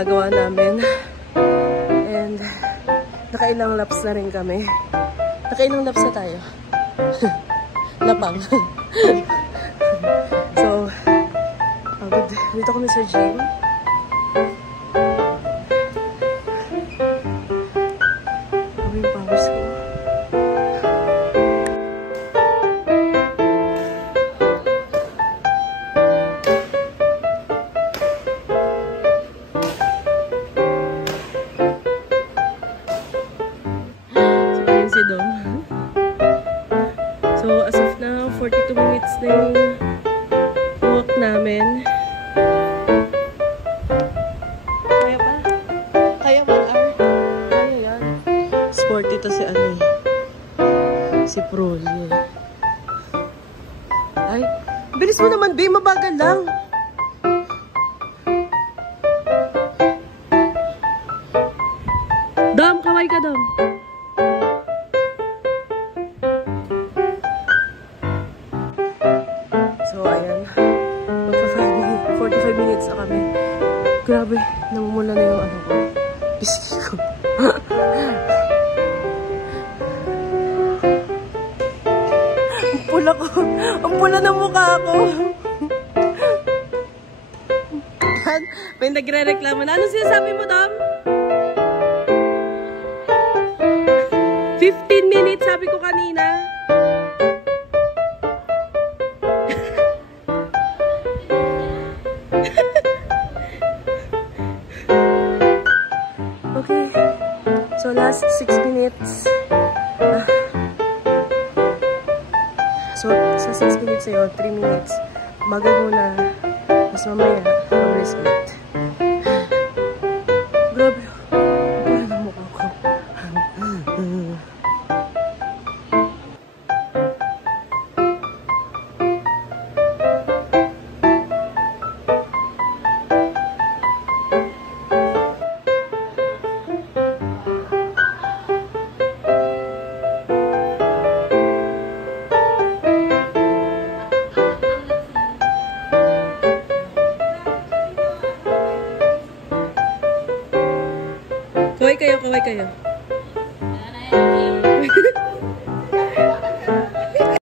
ginagawa namin. And nakailang laps na rin kami. Nakailang laps na tayo. Lapang. So, dito kami sa gym. Ano yung powers ko? So, as of now, 42 minutes na yung walk namin. Kaya pa? Kaya 1 hour? Kaya yan. Sporty to si ano eh. Si Proli. Ay, bilis mo naman, babe. Mabagal lang. Dom, kaway ka, Dom. So, ayan. 45 minutes na kami. Grabe, namumula na yung ano ko. Biscuit ko. Ang pula ko. Ang pula ng mukha ko. Yan. May nagre-reklamo na. Anong sinasabi mo, Dom? 15 minutes, sabi ko kanina. Okay. So, last 6 minutes. So, sa 6 minutes na yun, 3 minutes. Bagal muna. Mas mamaya, mag-rest ulit. Grabe. Wala na mukha ko. Kaway kayo, kaway kayo.